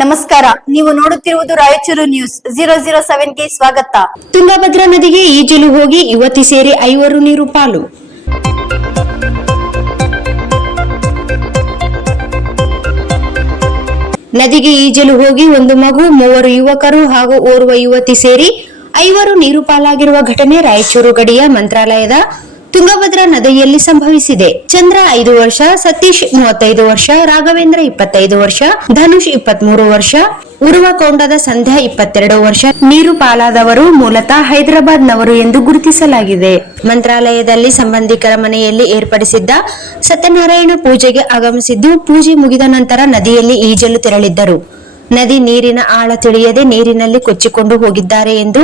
ನಮಸ್ಕಾರ, ನೀವು ನೋಡುತ್ತಿರುವುದು ರಾಯಚೂರು ನ್ಯೂಸ್ 007ಗೆ ಸ್ವಾಗತ. ತುಂಗಭದ್ರಾ ನದಿಗೆ ಈಜಲು ಹೋಗಿ ಯುವತಿ ಸೇರಿ 5 ನೀರು ಪಾಲು. ನದಿಗೆ ಈಜಲು ಹೋಗಿ ಒಂದು ಮಗು, 3 ಯುವಕರು ಹಾಗೂ ಓರ್ವ ಯುವತಿ ಸೇರಿ 5 ನೀರು ಪಾಲಾಗಿರುವ ಘಟನೆ ರಾಯಚೂರು ಗಡಿಯ ಮಂತ್ರಾಲಯದ ತುಂಗಭದ್ರಾ ನದಿಯಲ್ಲಿ ಸಂಭವಿಸಿದೆ. ಚಂದ್ರ 5 ವರ್ಷ, ಸತೀಶ್ 35 ವರ್ಷ, ರಾಘವೇಂದ್ರ 25 ವರ್ಷ, ಧನುಷ್ 23 ವರ್ಷ, ಉರುವಕೊಂಡದ ಸಂಧ್ಯಾ 22 ವರ್ಷ ನೀರು ಪಾಲಾದವರು ಮೂಲತಃ ಹೈದರಾಬಾದ್ನವರು ಎಂದು ಗುರುತಿಸಲಾಗಿದೆ. ಮಂತ್ರಾಲಯದಲ್ಲಿ ಸಂಬಂಧಿಕರ ಮನೆಯಲ್ಲಿ ಏರ್ಪಡಿಸಿದ್ದ ಸತ್ಯನಾರಾಯಣ ಪೂಜೆಗೆ ಆಗಮಿಸಿದ್ದು, ಪೂಜೆ ಮುಗಿದ ನಂತರ ನದಿಯಲ್ಲಿ ಈಜಲು ತೆರಳಿದ್ದರು. ನದಿ ನೀರಿನ ಆಳ ತಿಳಿಯದೆ ನೀರಿನಲ್ಲಿ ಕೊಚ್ಚಿಕೊಂಡು ಹೋಗಿದ್ದಾರೆ ಎಂದು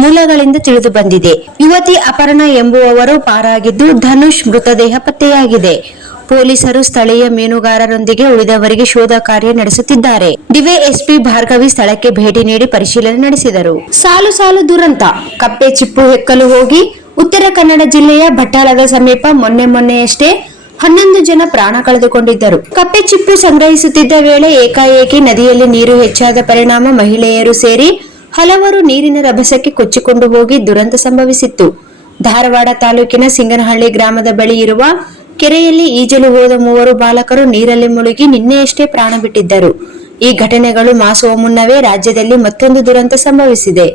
ಮೂಲಗಳಿಂದ ತಿಳಿದು ಬಂದಿದೆ. ಯುವತಿ ಅಪರ್ಣಾ ಎಂಬುವವರು ಪಾರಾಗಿದ್ದು, ಧನುಷ್ ಮೃತದೇಹ ಪತ್ತೆಯಾಗಿದೆ. ಪೊಲೀಸರು ಸ್ಥಳೀಯ ಮೀನುಗಾರರೊಂದಿಗೆ ಉಳಿದವರಿಗೆ ಶೋಧ ಕಾರ್ಯ ನಡೆಸುತ್ತಿದ್ದಾರೆ. ಡಿವೈಎಸ್ಪಿ ಭಾರ್ಗವಿ ಸ್ಥಳಕ್ಕೆ ಭೇಟಿ ನೀಡಿ ಪರಿಶೀಲನೆ ನಡೆಸಿದರು. ಸಾಲು ಸಾಲು ದುರಂತ. ಕಪ್ಪೆ ಚಿಪ್ಪು ಹೆಕ್ಕಲು ಹೋಗಿ ಉತ್ತರ ಕನ್ನಡ ಜಿಲ್ಲೆಯ ಭಟ್ಟಾಳದ ಸಮೀಪ ಮೊನ್ನೆಯಷ್ಟೇ 11 ಜನ ಪ್ರಾಣ ಕಳೆದುಕೊಂಡಿದ್ದರು. ಕಪ್ಪೆ ಚಿಪ್ಪು ಸಂಗ್ರಹಿಸುತ್ತಿದ್ದ ವೇಳೆ ಏಕಾಏಕಿ ನದಿಯಲ್ಲಿ ನೀರು ಹೆಚ್ಚಾದ ಪರಿಣಾಮ ಮಹಿಳೆಯರು ಸೇರಿ ಹಲವರು ನೀರಿನ ರಭಸಕ್ಕೆ ಕೊಚ್ಚಿಕೊಂಡು ಹೋಗಿ ದುರಂತ ಸಂಭವಿಸಿತ್ತು. ಧಾರವಾಡ ತಾಲೂಕಿನ ಸಿಂಗನಹಳ್ಳಿ ಗ್ರಾಮದ ಬಳಿ ಇರುವ ಕೆರೆಯಲ್ಲಿ ಈಜಲು ಹೋದ 3 ಬಾಲಕರು ನೀರಲ್ಲಿ ಮುಳುಗಿ ನಿನ್ನೆಯಷ್ಟೇ ಪ್ರಾಣ ಬಿಟ್ಟಿದ್ದರು. ಈ ಘಟನೆಗಳು ಮಾಸುವ ಮುನ್ನವೇ ರಾಜ್ಯದಲ್ಲಿ ಮತ್ತೊಂದು ದುರಂತ ಸಂಭವಿಸಿದೆ.